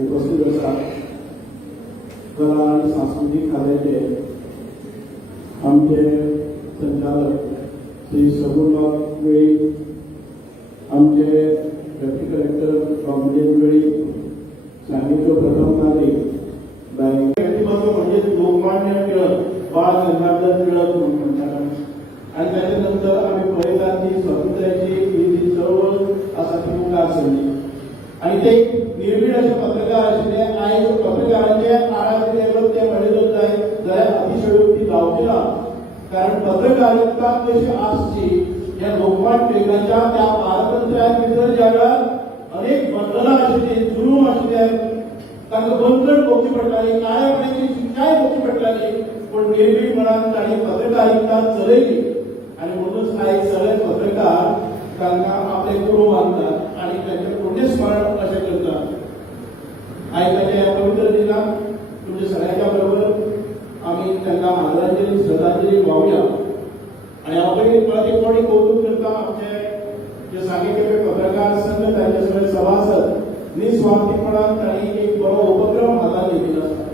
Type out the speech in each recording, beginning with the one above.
उपस्थित असतात कला आणि सांस्कृतिक खात्याचे आमचे संचालक श्री शगुनराव वेळी, आमचे डेप्टी कलेक्टर रामदेव वेळी, सांगितलं प्रथम नागरिक व्यक्तिमत्व म्हणजे लोकमान्य टिळक बाळ गंगाधर टिळक म्हणतात. आणि त्याच्यानंतर आम्ही बरेचशी स्वातंत्र्याची जी चळवळ असा ती मुखार सरली आणि ते निर्भीड असे पत्रकार आशिल्ले. आयज पत्रकारांचे आराखड्यावर ते म्हणत जाय जाल्यार अतिशयोक्ती जावची ना, कारण पत्रकारिता कशी आसची या लोकमान्य टिळकांच्या त्या पारतंत्र्या भितर ज्या वेळार अनेक बंधनां आशिल्ली, जुलूम आशिल्ले, तांकां बंधन भोगची पडटाली, काळेपणाची शिक्षाय भोगची पडटाली, पण निर्भीड मनान तांणी पत्रकारिता चलयली आणि म्हणूनच आयज सगळे पत्रकार तांकां आपले गुरू मानतात आणि त्यांचे पुण्यस्मरण अशें करतात. आयज ताच्या ह्या पवित्र दिनाक तुमच्या सगळ्यांच्या बरोबर आमी तांकां आदरांजली श्रद्धांजली वावुया. आणि हांव परत एक फावटी कौतुक करता आमचे जे सांगेचे पत्रकार संघ तांचे सगळे सभासद निस्वार्थीपणान तांणी एक बरो उपक्रम हातान घेतिल्लो आसा.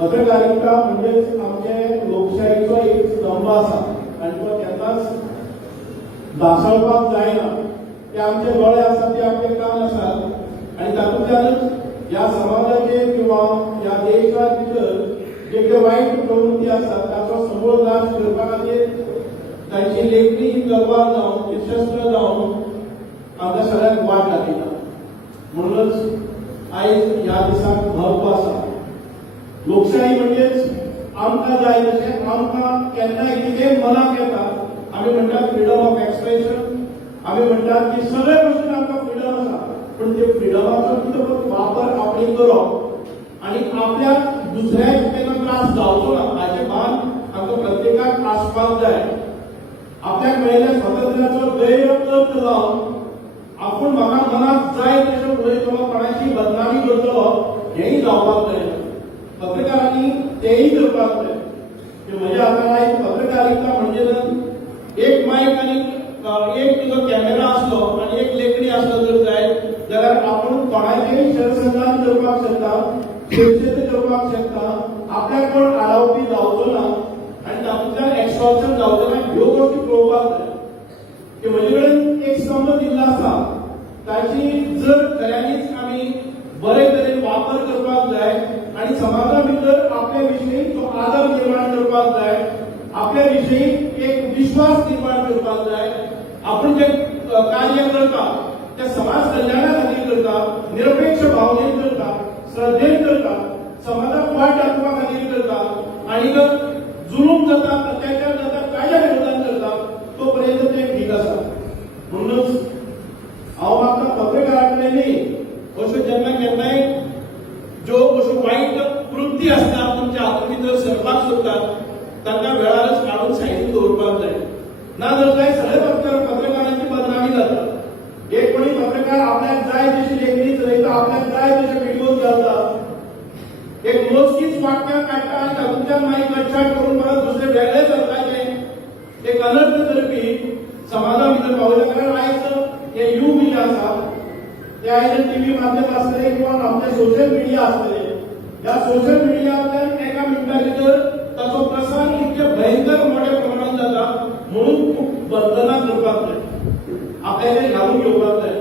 पत्रकारिता म्हणजेच आमचे लोकशाहीचो एक स्तंभ आसा आणि तो केन्नाच धासळपाक जायना. ते आमचे दोळे आसात, ते आमचे कान आसात आणि तातूंतल्यानच ह्या समाजाचे किंवा ह्या देशा भितर जे कितें वायट प्रवृत्ती आसात ताचो समूळ नाश करपा खातीर तांची लेखणी तलवार जावन शस्त्र जावन आमच्या सगळ्यांक वाट दाखयता. म्हणूनच आयज ह्या दिसाक म्हत्व आसा. लोकशाही म्हणजेच आमकां जाय तशें आमकां केन्नाय कितें मनाक येता आमी म्हणटात फ्रीडम ऑफ एक्सप्रेशन, आमी म्हणटात की सगळे गोश्टीन आमकां फ्रीडम आसा, पण ते फ्रीडमाचो कितें वापर आपणी करप आणि आपल्या दुसऱ्याक केन्ना त्रास जावचो ना हाचे भान आमकां प्रत्येकाक आसपाक जाय. आपल्याक मेळिल्ल्या स्वातंत्र्याचो गैरअर्थ लावन आपूण म्हाका मनाक जाय तशें उलयतलो, कोणाची बदनामी करतलो हेंय जावपाक जायना. पत्रकारांनी तेही करपाक जाय. म्हज्या हातान आयज पत्रकारिता म्हणजे एक मायक आणि एक तुजो कॅमेरा आसलो आणि एक लेखणी आसलो जर जाय जाल्यार आपूण कोणाचेय शरसंधान करपाक शकता, चर्चेत करपाक शकता, आपल्याक कोण आडावपी जावचो ना आणि तातूंतल्यान एक्सटॉर्शन जावचो ना ह्यो गोश्टी पळोवपाक जाय. म्हजे कडेन एक स्तंभ दिल्लो आसा, ताची जर खऱ्यांनीच आमी बरे तरेन वापर करपाक जाय आणि समाजा भितर आपल्या विशयी तो आदर निर्माण करपाक जाय, आपल्या विशयी एक विश्वास निर्माण करपाक जाय. आपण जे कार्य करता ते समाज कल्याणा खातीर करता, निरपेक्ष भावनेन करता, श्रद्धेन करता, समाजाक वाट दाखोवपा खातीर करता आणि जुलूम जाता, अत्याचार जाता ताच्या विरोधात करता, तो पर्यंत ते ठीक आसा. म्हणूनच हांव म्हाका पत्रकारांतल्यानी अश्यो जेन्ना केन्नाय ज्यो अश्यो वायट कृती असतात तुमच्या हातून भितर सरपाक सोदतात तांकां वेळारच काडून सायडीन दवरपाक जाय. ना जाल्यार काय सगळे पत्रकारांची बदनामी जाता. एक कोणी पत्रकार आपल्याक जाय तशी लेखणी चलयता, आपल्याक जाय तशे व्हिडिओ घालता, एक मोजकीच वाक्यां काडटा आनी तातूंतल्यान मागीर कटछाट करून परत दुसरे वेगळेच अर्थाचे एक अनर्थ करपी समाजा भितर पावयता. कारण आयज हे युग जे आसा ते आयज टीव्ही माध्यम आसतले किंवा आमचे सोशल मिडिया आसतले. ह्या सोशल मिडियातल्यान एका मिनटा भितर ताचो प्रसार इतके भयंकर मोठ्या प्रमाणात जाता. म्हणून खूप बंधनां करपाक जाय, आपल्याला घालून घेवपाक जाय.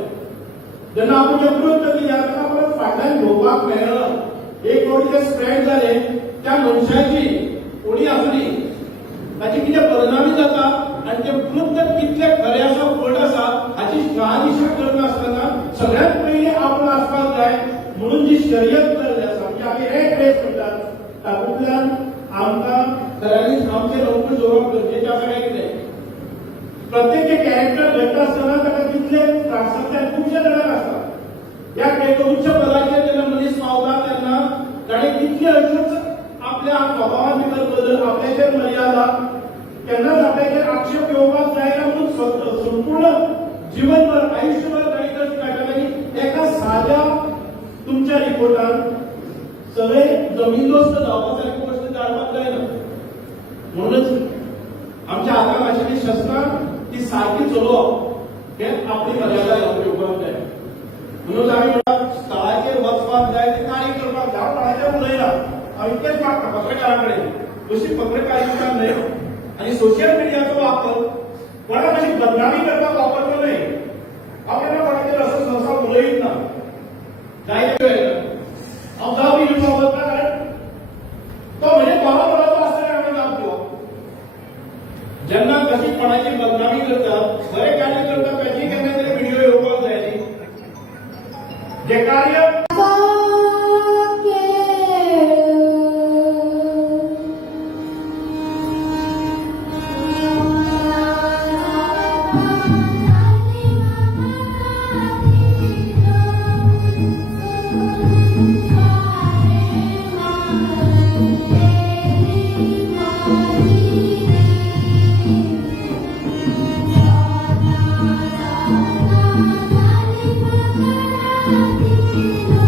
जेन्ना आपूण हे कृत्य केलें ताका परत फाटल्यान घेवपाक मेळना. एक फावटी ते स्प्रेड जाले, त्या मनशाची कोणी आसली ताची कितें परिणामी जाता आणि ते कृत्य कितले खरें आसा फट आसा हाची शहानिशा करनासतना सगळ्यात पयलीं आपूण आसपाक जाय. म्हणून जी शर्यत जाल्ली आसा म्हणजे आमी रेट रेस म्हणटात तातूंतल्यान आमकां खऱ्यांनीच आमचें अंकुश दवरप गरजेचें आसा काय कितें. प्रत्येक कॅरेक्टर घडटा आसतना ताका कितले त्रासांतल्यान खुबशे जाणांक आसता. ह्या उच्च पदाचेर जेन्ना मनीस पावता तेन्ना ताणें कितले अश्योच आपल्या स्वभावा भितर बदल, आपल्याचेर मर्यादा, केन्नाच आपल्याचेर आक्षेप येवपाक जायना म्हणून संपूर्ण जीवनभर आयुष्यभर ताणें काडटाली. एका साद्या तुमच्या रिपोर्टान सगळे जमीनदोस्त जावपा सारकी गोश्ट जाणपाक जायना. म्हणूनच आमच्या हातान आशिल्ली शस्त्रां ती सारकी चलोवप हें आपली मर्यादा घेवपाक जाय. म्हणून आमी स्थळाचेर वचपाक करपाक जाय ती काळी करपाक जाय हांव कोणाचेर उलयना हांव इतकेंच मागता पत्रकारां कडेन अशी पत्रकारिता न्हय आनी सोशल मिडियाचो वापर कोणाक अशी बदनामी करपाक वापरचो न्हय हांव केन्ना कोणाचेर असो सहसा उलयत ना जायते वेळेला हांव जावं युट्यूबार कारण तो म्हणजे बरो बोलाचो आसतना हांवें जाप दिवप जेन्ना कशी कोणाची बदनामी करतात बरे कार्य करतात त्याची केन्ना तरी व्हिडिओ येवपाक जाय न्ही जे कार्य Thank you.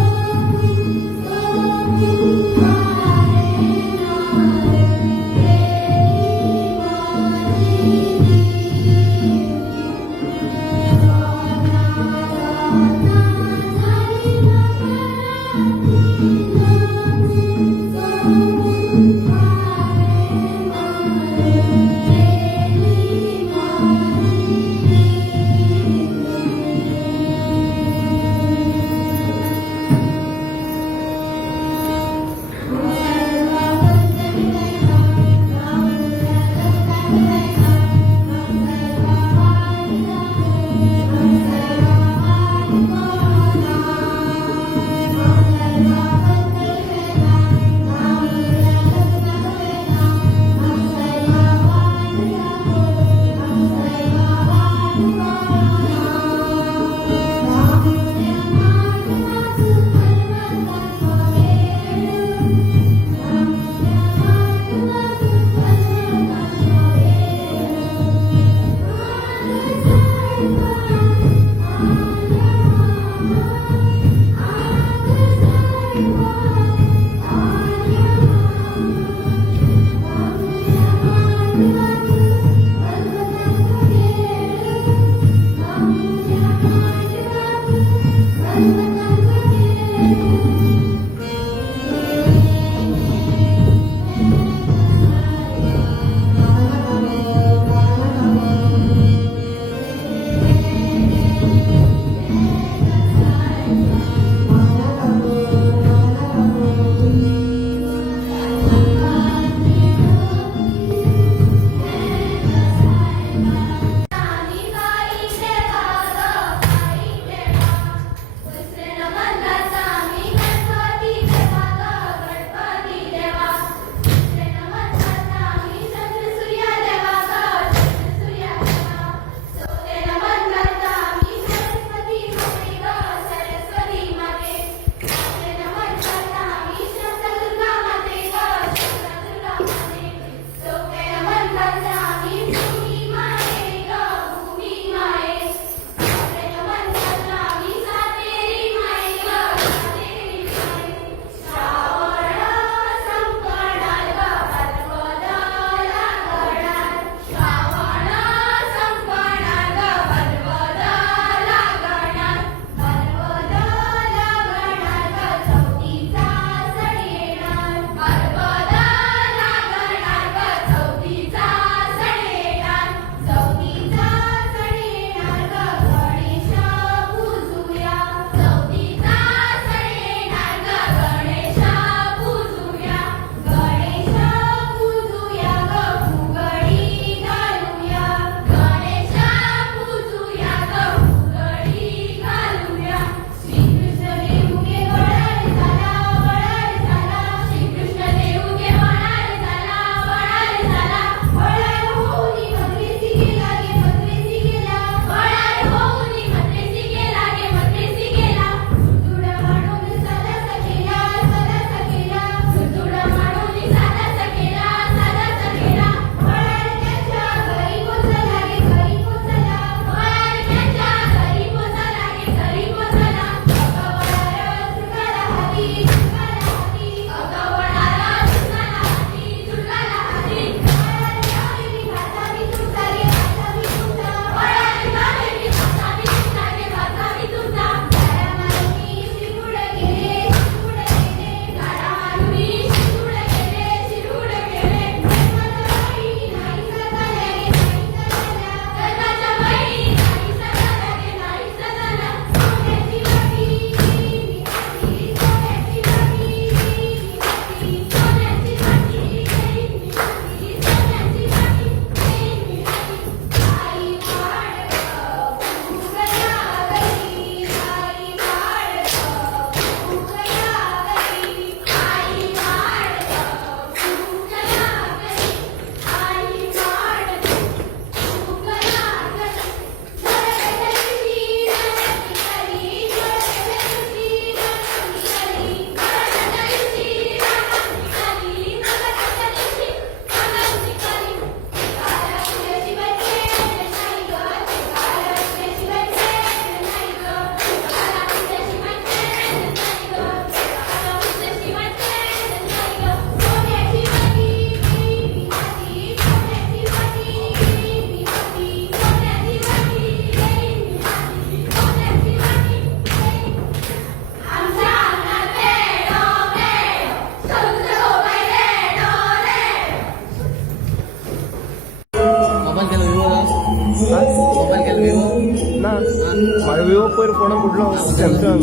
पयर फोन कुठलो सॅमसंग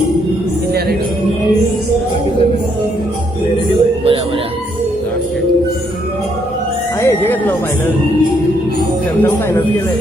आहे हेजे घेतलो फायनल सॅमसंग फायनल केले